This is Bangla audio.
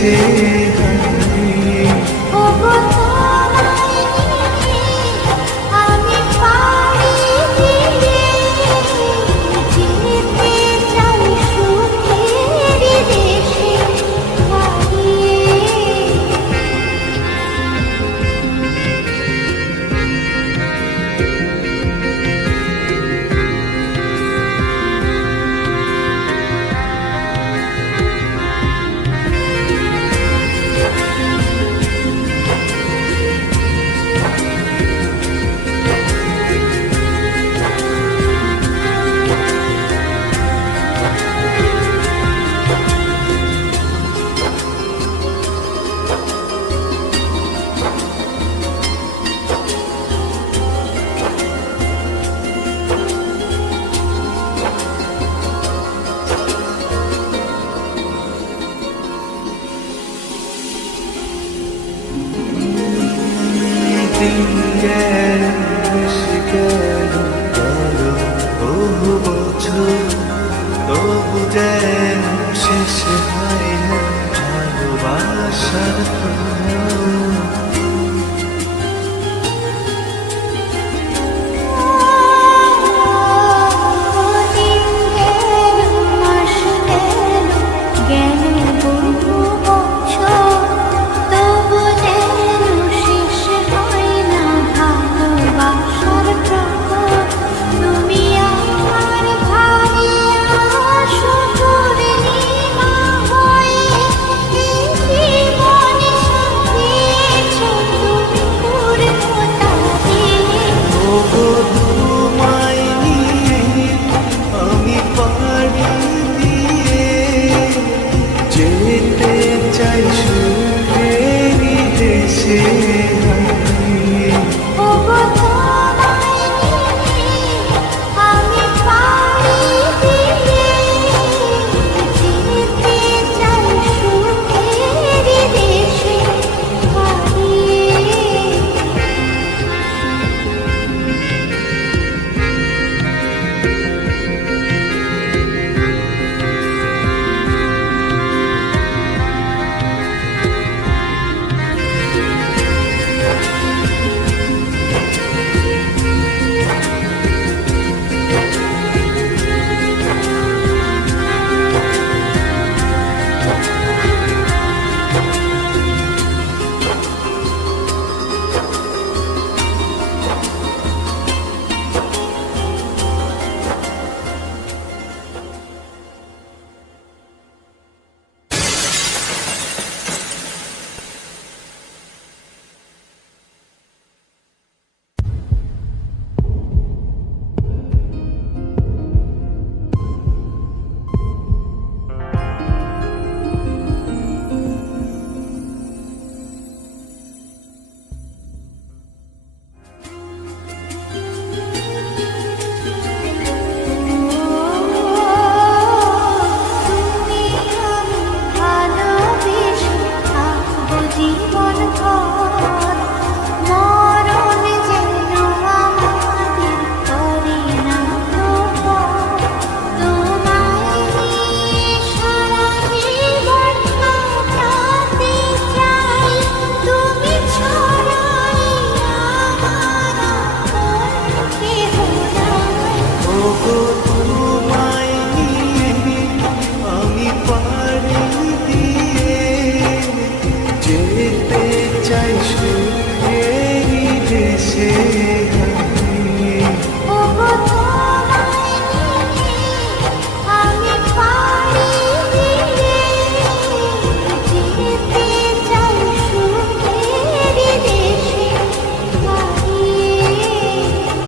দেশে হারিয়ে। ওগো তোমায় নিয়ে আমি পাড়ি দিয়ে যেতে চাই সুখের দেশে হারিয়ে। দিন গেল এসে গেল গেল বহু বছর, তবু যেন শেষ হয় না ভালোবাসার প্রহর। দিন গেল মাস গেল গেল বহু বছর, তবু যেন শেষ হয় না ভালোবাসার প্রহর। তুমি আমার ভারিয়া সুপূর্ণিমা হয়ে এই জীবনে সাজিয়েছ তুমি পূর্ণতা দিয়ে। ওগো তোমায় নিয়ে আমি পাড়ি দিয়ে যেতে চাই সুখের দেশে হারিয়ে। ওগো তোমায় নিয়ে আমি পাড়ি দিয়ে যেতে চাই সুখের দেশে হারিয়ে। তুমি আমি ভালোবেসে থাকবো জীবন ভর, মরণ যেন আমাদের করে না তো পর। তোমায় নিয়ে সারা জীবন কাটাতে চাই, তুমি ছড়াই আমার আপন কেহ নাই। ওগো তোমায় নিয়ে আমি পাড়ি দিয়ে যেতে চাই সুখের দেশে